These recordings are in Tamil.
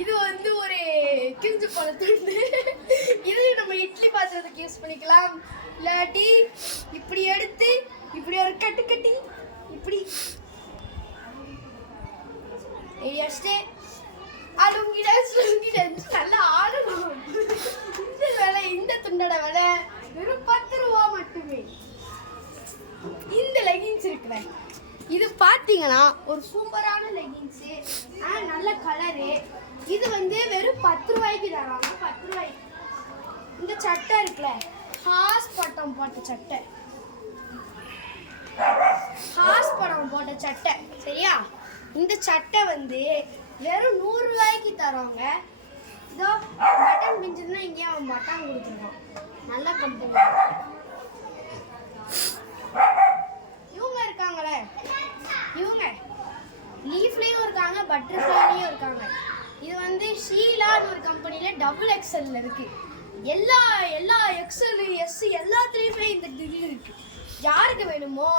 இது வந்து ஒரு கிழிஞ்சு போன துண்டு. இது நம்ம இட்லி பாத்திரத்துக்கு யூஸ் பண்ணிக்கலாம். இல்லாட்டி இப்படி எடுத்து இப்படி ஒரு கட்டு கட்டி இப்படி நல்லா ஆடணும். இந்த விலை, இந்த துண்டோட விலை வெறும் 10 ரூபா மட்டுமே. இந்த லெகின்ஸ் இருக்குல்ல, இது பார்த்தீங்கன்னா ஒரு சூப்பரான லெகின்ஸு, நல்ல கலரு. இது வந்து வெறும் 10 ரூபாய்க்கு தராங்க. 10 ரூபாய்க்கு. இந்த சட்டை இருக்குல்ல, ஹாஸ் பட்டம் போட்ட சட்டை, ஹாஸ் படம் போட்ட சட்டை, சரியா? இந்த சட்டை வந்து வெறும் 100 ரூபாய்க்கு தரோங்க. இதோ பட்டன் பிஞ்சுதுன்னா இங்கே அவன் பட்டன் கொடுத்துருக்கான். நல்ல கம்பெனி. இவங்க இருக்காங்களே, இவங்க லீஃப்லேயும் இருக்காங்க, பட்டர்ஃப்ளைலையும் இருக்காங்க. இது வந்து ஷீலான்னு ஒரு கம்பெனியில் XXL இருக்கு. எல்லா எக்ஸல் எஸ் எல்லாத்துலேயுமே இந்த இது இருக்கு. யாருக்கு வேணுமோ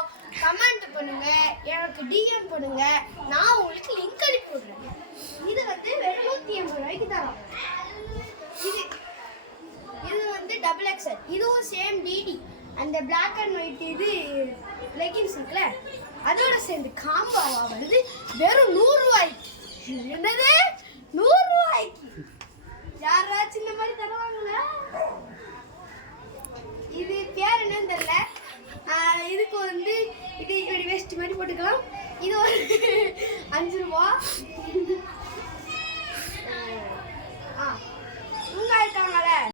கமெண்ட் பண்ணுங்க, எனக்கு டிஎம் பண்ணுங்க, நான் உங்களுக்கு லிங்க் அனுப்பி விடுறேன். இது வந்து வெறும் 180 ரூபாய்க்கு தரோம். இது வந்து XXL. இதுவும் சேம் டிடி. அந்த பிளாக் அண்ட் ஒயிட் இது லெகின்ஸ் இருக்குல்ல, அதோட சேர்ந்து காம்பாவா வருது வெறும் 100 ரூபாய்க்கு. என்னது 100 ரூபாய்க்கு? யாராச்சும் இந்த மாதிரி தருவாங்களா? இது பேர் என்னன்னு தெரியல. இதுக்கு வந்து இது இப்படி வேஸ்ட் மாதிரி போட்டுக்கலாம். இது ஒரு 5 ரூபா.